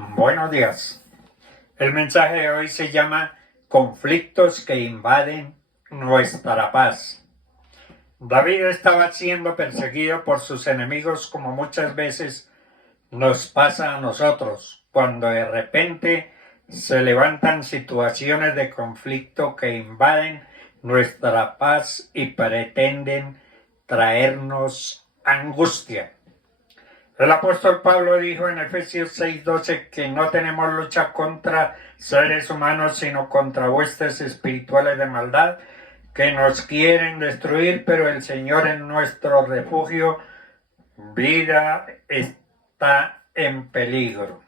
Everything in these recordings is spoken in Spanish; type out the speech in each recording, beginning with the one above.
Buenos días. El mensaje de hoy se llama Conflictos que invaden nuestra paz. David estaba siendo perseguido por sus enemigos como muchas veces nos pasa a nosotros, cuando de repente se levantan situaciones de conflicto que invaden nuestra paz y pretenden traernos angustia. El apóstol Pablo dijo en Efesios 6:12 que no tenemos lucha contra seres humanos, sino contra huestes espirituales de maldad que nos quieren destruir, pero el Señor es nuestro refugio, vida está en peligro.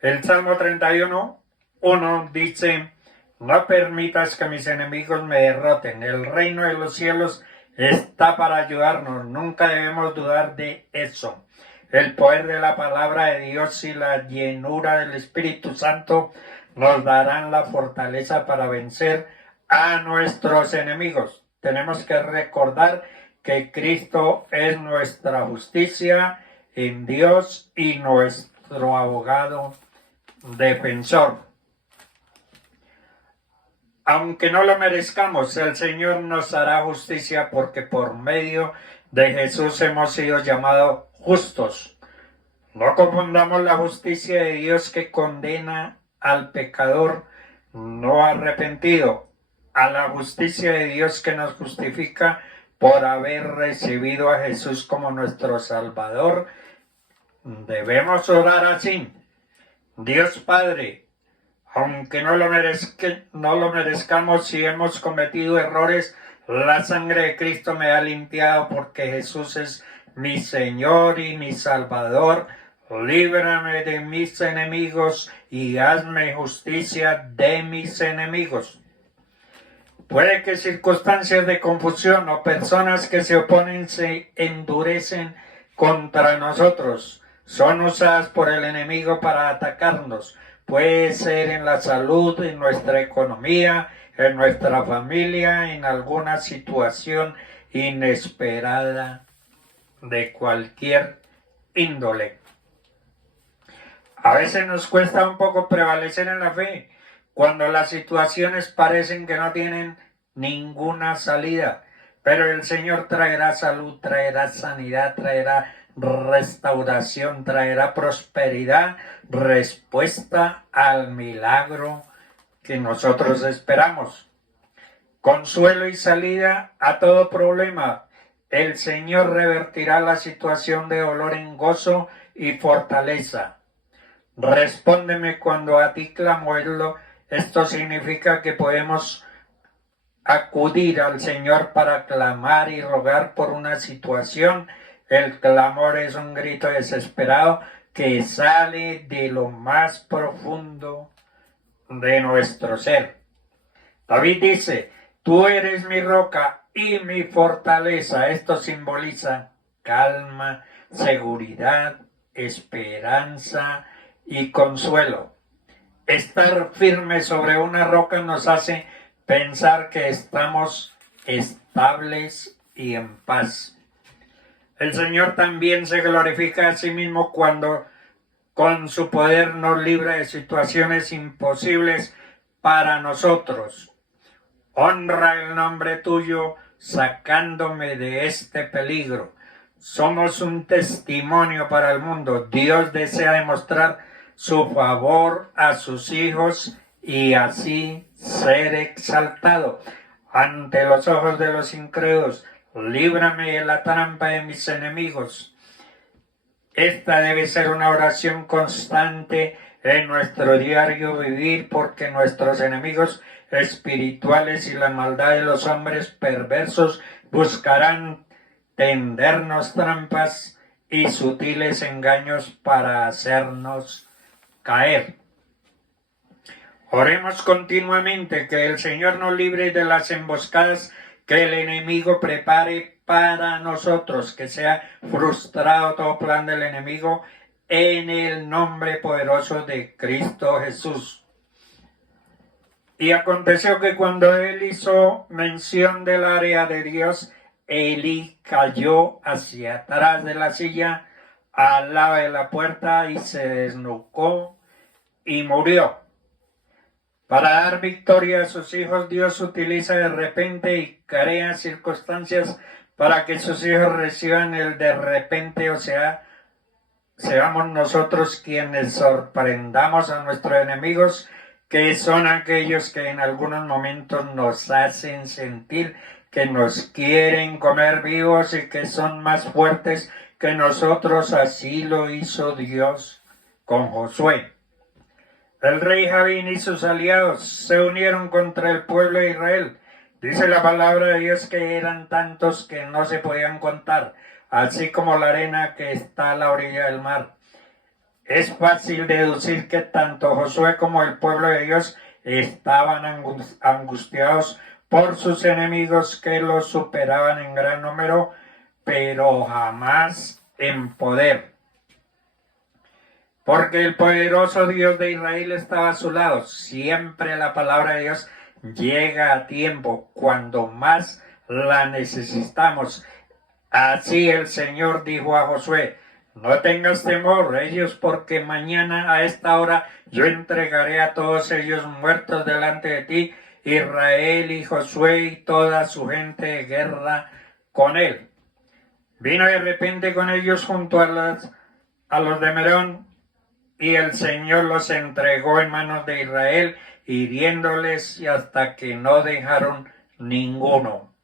El Salmo 31:1 dice: no permitas que mis enemigos me derroten, el reino de los cielos está para ayudarnos, nunca debemos dudar de eso. El poder de la palabra de Dios y la llenura del Espíritu Santo nos darán la fortaleza para vencer a nuestros enemigos. Tenemos que recordar que Cristo es nuestra justicia en Dios y nuestro abogado defensor. Aunque no lo merezcamos, el Señor nos hará justicia porque por medio de Jesús hemos sido llamados justos. No confundamos la justicia de Dios que condena al pecador no arrepentido, a la justicia de Dios que nos justifica por haber recibido a Jesús como nuestro Salvador. Debemos orar así: Dios Padre, aunque no lo merezcamos, si hemos cometido errores, la sangre de Cristo me ha limpiado porque Jesús es mi Señor y mi Salvador. Líbrame de mis enemigos y hazme justicia de mis enemigos. Puede que circunstancias de confusión o personas que se oponen se endurecen contra nosotros. Son usadas por el enemigo para atacarnos. Puede ser en la salud, en nuestra economía, en nuestra familia, en alguna situación inesperada de cualquier índole. A veces nos cuesta un poco prevalecer en la fe cuando las situaciones parecen que no tienen ninguna salida, pero el Señor traerá salud, traerá sanidad, traerá restauración, traerá prosperidad, respuesta al milagro que nosotros esperamos. Consuelo y salida a todo problema. El Señor revertirá la situación de dolor en gozo y fortaleza. Respóndeme cuando a ti clamo. Esto significa que podemos acudir al Señor para clamar y rogar por una situación. El clamor es un grito desesperado que sale de lo más profundo de nuestro ser. David dice: tú eres mi roca y mi fortaleza. Esto simboliza calma, seguridad, esperanza y consuelo. Estar firme sobre una roca nos hace pensar que estamos estables y en paz. El Señor también se glorifica a sí mismo cuando con su poder nos libra de situaciones imposibles para nosotros. Honra el nombre tuyo sacándome de este peligro. Somos un testimonio para el mundo. Dios desea demostrar su favor a sus hijos y así ser exaltado ante los ojos de los incrédulos. Líbrame de la trampa de mis enemigos. Esta debe ser una oración constante en nuestro diario vivir, porque nuestros enemigos espirituales y la maldad de los hombres perversos buscarán tendernos trampas y sutiles engaños para hacernos caer. Oremos continuamente que el Señor nos libre de las emboscadas que el enemigo prepare para nosotros, que sea frustrado todo plan del enemigo en el nombre poderoso de Cristo Jesús. Y aconteció que cuando él hizo mención del área de Dios, Elí cayó hacia atrás de la silla al lado de la puerta y se desnucó y murió. Para dar victoria a sus hijos, Dios utiliza de repente y crea circunstancias para que sus hijos reciban el de repente, o sea, seamos nosotros quienes sorprendamos a nuestros enemigos, que son aquellos que en algunos momentos nos hacen sentir que nos quieren comer vivos y que son más fuertes que nosotros. Así lo hizo Dios con Josué. El rey Javín y sus aliados se unieron contra el pueblo de Israel. Dice la palabra de Dios que eran tantos que no se podían contar, así como la arena que está a la orilla del mar. Es fácil deducir que tanto Josué como el pueblo de Dios estaban angustiados por sus enemigos, que los superaban en gran número, pero jamás en poder. Porque el poderoso Dios de Israel estaba a su lado. Siempre la palabra de Dios llega a tiempo, cuando más la necesitamos. Así el Señor dijo a Josué: no tengas temor, ellos, porque mañana a esta hora yo entregaré a todos ellos muertos delante de ti, Israel y Josué y toda su gente de guerra con él. Vino de repente con ellos junto a los de Merón, y el Señor los entregó en manos de Israel, hiriéndoles y hasta que no dejaron ninguno.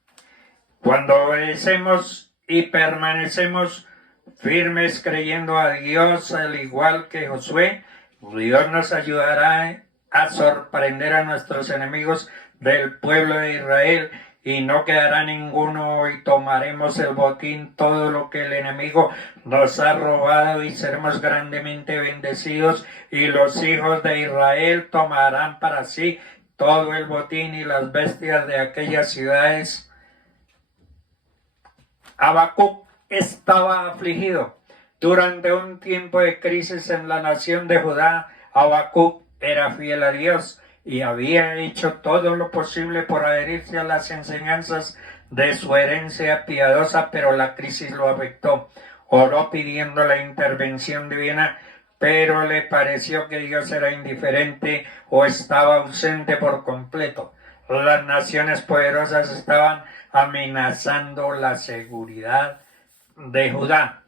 Cuando obedecemos y permanecemos firmes creyendo a Dios, al igual que Josué, Dios nos ayudará a sorprender a nuestros enemigos del pueblo de Israel, y no quedará ninguno, y tomaremos el botín, todo lo que el enemigo nos ha robado, y seremos grandemente bendecidos, y los hijos de Israel tomarán para sí todo el botín y las bestias de aquellas ciudades. Habacuc estaba afligido. Durante un tiempo de crisis en la nación de Judá, Habacuc era fiel a Dios y había hecho todo lo posible por adherirse a las enseñanzas de su herencia piadosa, pero la crisis lo afectó. Oró pidiendo la intervención divina, pero le pareció que Dios era indiferente o estaba ausente por completo. Las naciones poderosas estaban amenazando la seguridad de Judá.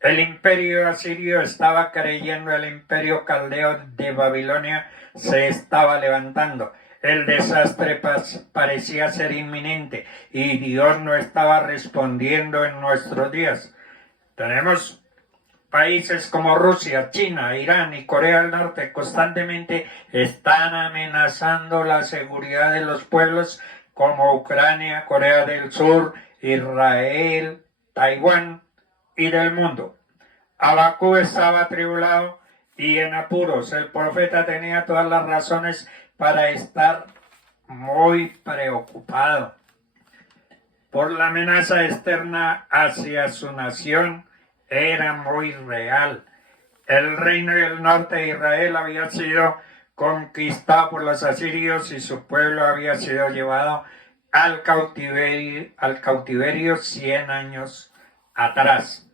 El imperio asirio estaba creyendo, el imperio caldeo de Babilonia se estaba levantando. El desastre parecía ser inminente y Dios no estaba respondiendo en nuestros días. Tenemos países como Rusia, China, Irán y Corea del Norte constantemente están amenazando la seguridad de los pueblos, como Ucrania, Corea del Sur, Israel, Taiwán y del mundo. Habacuc estaba atribulado y en apuros. El profeta tenía todas las razones para estar muy preocupado por la amenaza externa hacia su nación. Era muy real. El reino del norte de Israel había sido conquistado por los asirios y su pueblo había sido llevado al cautiverio 100 años atrás.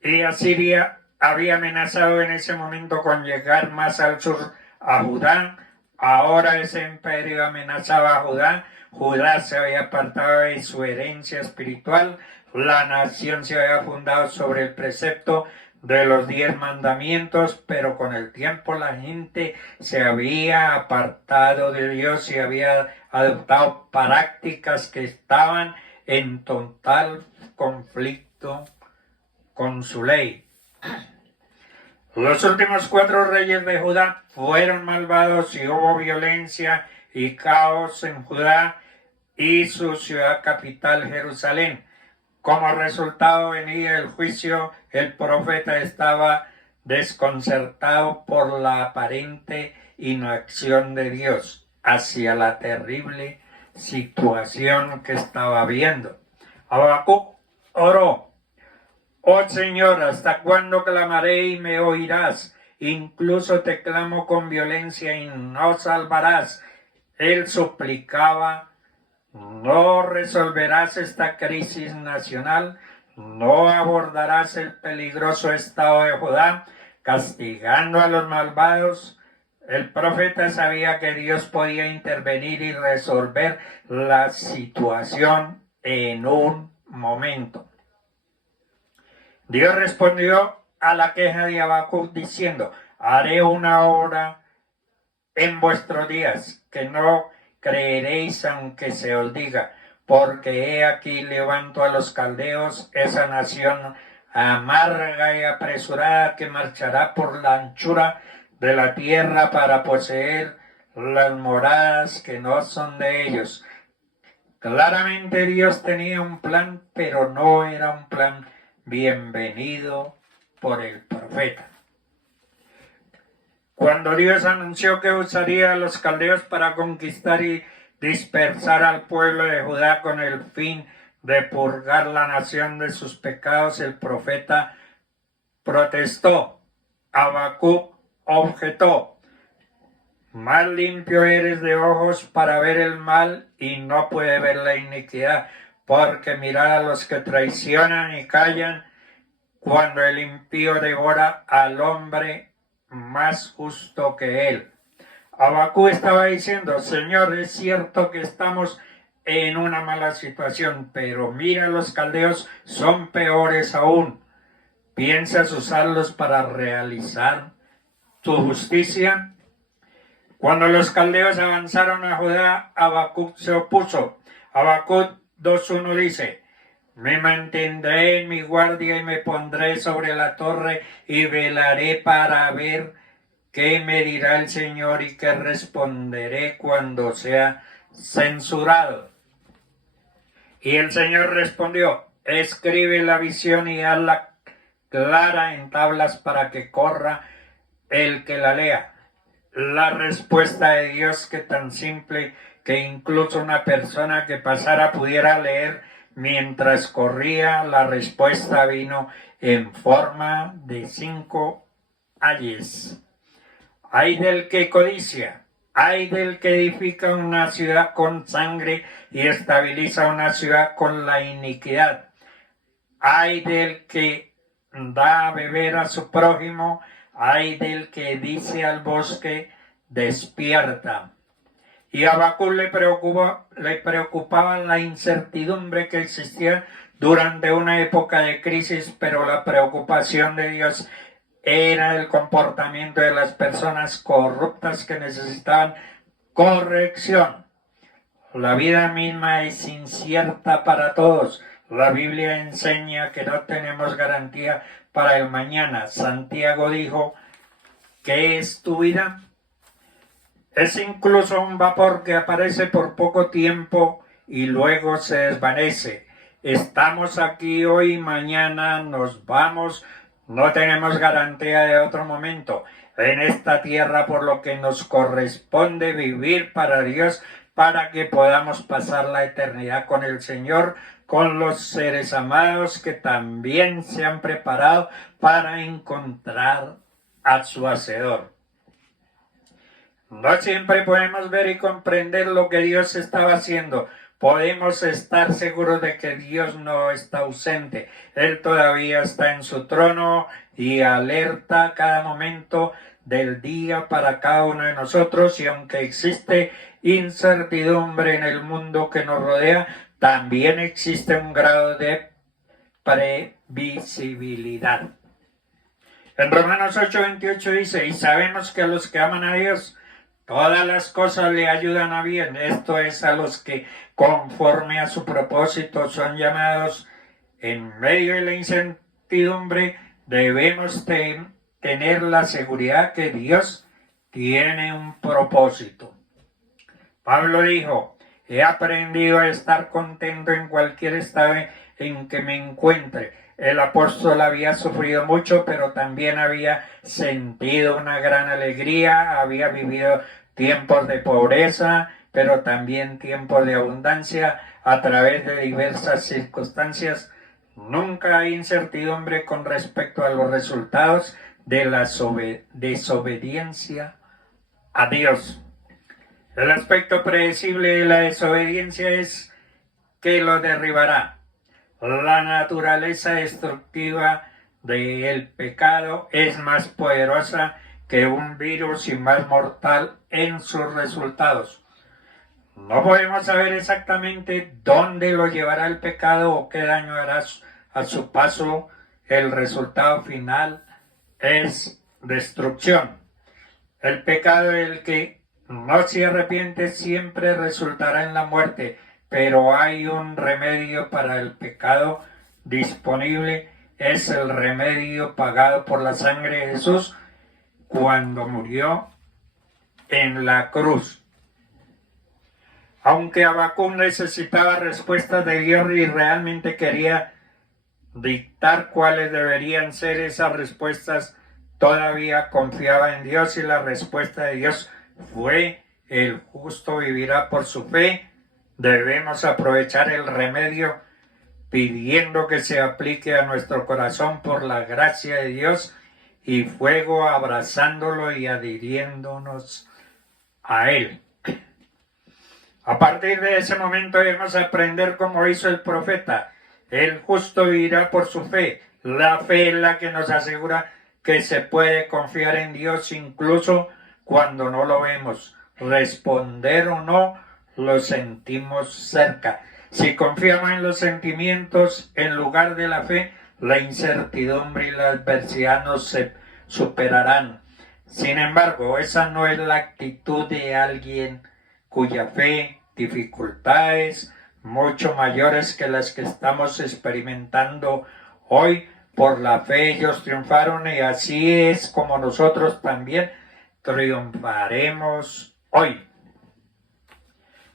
Y Asiria había amenazado en ese momento con llegar más al sur a Judá. Ahora ese imperio amenazaba a Judá. Judá se había apartado de su herencia espiritual. La nación se había fundado sobre el precepto de los 10 mandamientos, pero con el tiempo la gente se había apartado de Dios y había adoptado prácticas que estaban en total conflicto con su ley. Los últimos 4 reyes de Judá fueron malvados y hubo violencia y caos en Judá y su ciudad capital, Jerusalén. Como resultado venía el juicio. El profeta estaba desconcertado por la aparente inacción de Dios hacia la terrible situación que estaba viendo. Habacuc oró: oh Señor, ¿hasta cuándo clamaré y me oirás? Incluso te clamo con violencia y no salvarás. Él suplicaba: no resolverás esta crisis nacional, no abordarás el peligroso estado de Judá. castigando a los malvados. El profeta sabía que Dios podía intervenir y resolver la situación en un momento. Dios respondió a la queja de Habacuc diciendo: haré una obra en vuestros días que no creeréis aunque se os diga, porque he aquí levanto a los caldeos, esa nación amarga y apresurada que marchará por la anchura de la tierra para poseer las moradas que no son de ellos. Claramente Dios tenía un plan, pero no era un plan bienvenido por el profeta. Cuando Dios anunció que usaría a los caldeos para conquistar y dispersar al pueblo de Judá con el fin de purgar la nación de sus pecados, el profeta protestó. Habacuc objetó: más limpio eres de ojos para ver el mal y no puede ver la iniquidad, porque mirad a los que traicionan y callan cuando el impío devora al hombre más justo que él. Habacuc estaba diciendo: Señor, es cierto que estamos en una mala situación, pero mira, los caldeos son peores aún. ¿Piensas usarlos para realizar tu justicia? Cuando los caldeos avanzaron a Judá, Habacuc se opuso. Habacuc 2:1 dice: me mantendré en mi guardia y me pondré sobre la torre y velaré para ver qué me dirá el Señor y qué responderé cuando sea censurado. Y el Señor respondió: escribe la visión y hazla clara en tablas para que corra el que la lea. La respuesta de Dios, que tan simple que incluso una persona que pasara pudiera leer mientras corría, la respuesta vino en forma de 5 ayes. Ay del que codicia, ay del que edifica una ciudad con sangre y estabiliza una ciudad con la iniquidad. Ay del que da a beber a su prójimo, ay del que dice al bosque: despierta. Y a Habacuc le preocupaba la incertidumbre que existía durante una época de crisis, pero la preocupación de Dios era el comportamiento de las personas corruptas que necesitaban corrección. La vida misma es incierta para todos. La Biblia enseña que no tenemos garantía para el mañana. Santiago dijo: ¿qué es tu vida? Es incluso un vapor que aparece por poco tiempo y luego se desvanece. Estamos aquí hoy, mañana nos vamos, no tenemos garantía de otro momento en esta tierra, por lo que nos corresponde vivir para Dios, para que podamos pasar la eternidad con el Señor, con los seres amados que también se han preparado para encontrar a su Hacedor. No siempre podemos ver y comprender lo que Dios estaba haciendo. Podemos estar seguros de que Dios no está ausente. Él todavía está en su trono y alerta cada momento del día para cada uno de nosotros. Y aunque existe incertidumbre en el mundo que nos rodea, también existe un grado de previsibilidad. En Romanos 8:28 dice: y sabemos que a los que aman a Dios, todas las cosas le ayudan a bien. Esto es, a los que conforme a su propósito son llamados. En medio de la incertidumbre debemos tener la seguridad que Dios tiene un propósito. Pablo dijo: he aprendido a estar contento en cualquier estado en que me encuentre. El apóstol había sufrido mucho, pero también había sentido una gran alegría, había vivido tiempos de pobreza, pero también tiempos de abundancia a través de diversas circunstancias. Nunca hay incertidumbre con respecto a los resultados de la desobediencia a Dios. El aspecto predecible de la desobediencia es que lo derribará. La naturaleza destructiva del pecado es más poderosa que un virus y más mortal en sus resultados. No podemos saber exactamente dónde lo llevará el pecado o qué daño hará a su paso. El resultado final es destrucción. El pecado del que no se arrepiente siempre resultará en la muerte, pero hay un remedio para el pecado disponible. Es el remedio pagado por la sangre de Jesús cuando murió en la cruz. Aunque Habacuc necesitaba respuestas de Dios y realmente quería dictar cuáles deberían ser esas respuestas, todavía confiaba en Dios y la respuesta de Dios fue: el justo vivirá por su fe. Debemos aprovechar el remedio pidiendo que se aplique a nuestro corazón por la gracia de Dios y fuego abrazándolo y adhiriéndonos a Él. A partir de ese momento debemos aprender como hizo el profeta. El justo vivirá por su fe. La fe es la que nos asegura que se puede confiar en Dios incluso cuando no lo vemos. Responder o no, lo sentimos cerca. Si confiamos en los sentimientos en lugar de la fe, la incertidumbre y la adversidad no se superarán. Sin embargo, esa no es la actitud de alguien cuya fe, dificultades mucho mayores que las que estamos experimentando hoy, por la fe ellos triunfaron y así es como nosotros también triunfaremos hoy.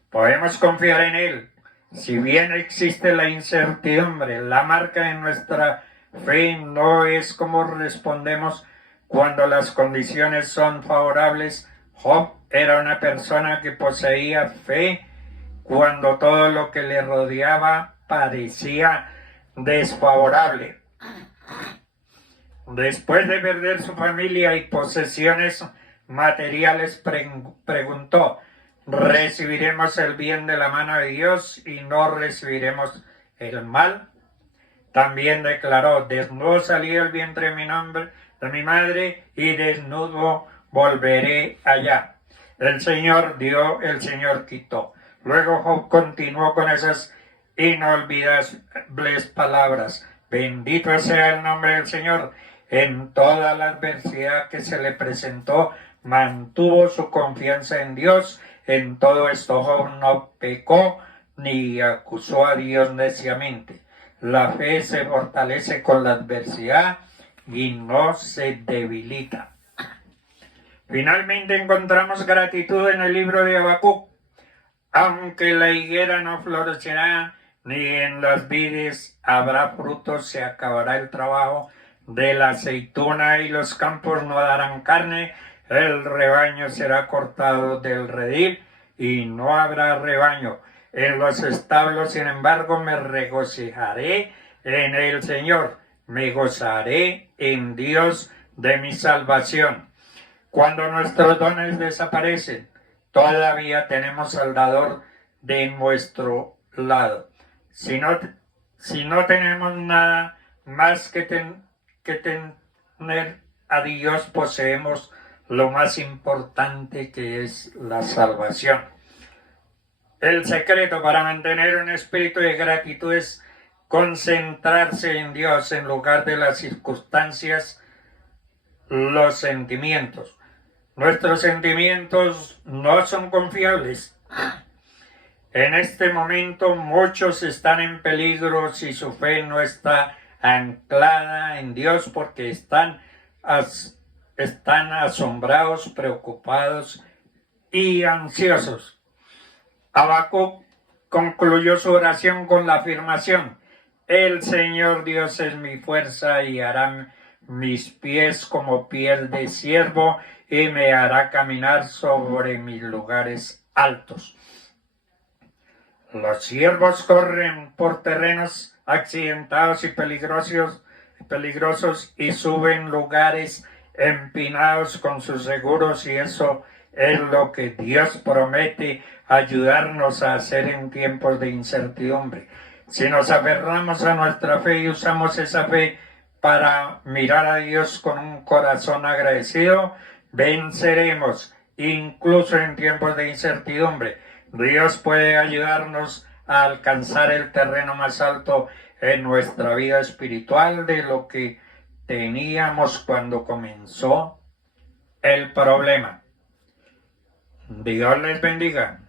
Podemos confiar en Él. Si bien existe la incertidumbre, la marca de nuestra fe no es cómo respondemos cuando las condiciones son favorables. Job era una persona que poseía fe cuando todo lo que le rodeaba parecía desfavorable. Después de perder su familia y posesiones materiales, preguntó: ¿recibiremos el bien de la mano de Dios y no recibiremos el mal? También declaró: desnudo salí del vientre de mi madre, y desnudo volveré allá. El Señor dio, el Señor quitó. Luego Job continuó con esas inolvidables palabras: bendito sea el nombre del Señor. En toda la adversidad que se le presentó, mantuvo su confianza en Dios. En todo esto Job no pecó ni acusó a Dios neciamente. La fe se fortalece con la adversidad y no se debilita. Finalmente encontramos gratitud en el libro de Habacuc. Aunque la higuera no florecerá, ni en las vides habrá frutos, se acabará el trabajo de la aceituna y los campos no darán carne, el rebaño será cortado del redil y no habrá rebaño. En los establos, sin embargo, me regocijaré en el Señor, me gozaré en Dios de mi salvación. Cuando nuestros dones desaparecen, todavía tenemos al dador de nuestro lado. Si no tenemos nada más que tener a Dios, poseemos lo más importante, que es la salvación. El secreto para mantener un espíritu de gratitud es concentrarse en Dios en lugar de las circunstancias, los sentimientos. Nuestros sentimientos no son confiables. En este momento muchos están en peligro si su fe no está anclada en Dios, porque están asombrados, preocupados y ansiosos. Habacuc concluyó su oración con la afirmación: el Señor Dios es mi fuerza y hará mis pies como piel de ciervo y me hará caminar sobre mis lugares altos. Los ciervos corren por terrenos accidentados y peligrosos y suben lugares empinados con sus seguros, y eso es lo que Dios promete ayudarnos a hacer en tiempos de incertidumbre. Si nos aferramos a nuestra fe y usamos esa fe para mirar a Dios con un corazón agradecido, venceremos, incluso en tiempos de incertidumbre. Dios puede ayudarnos a alcanzar el terreno más alto en nuestra vida espiritual de lo que teníamos cuando comenzó el problema. Dios les bendiga.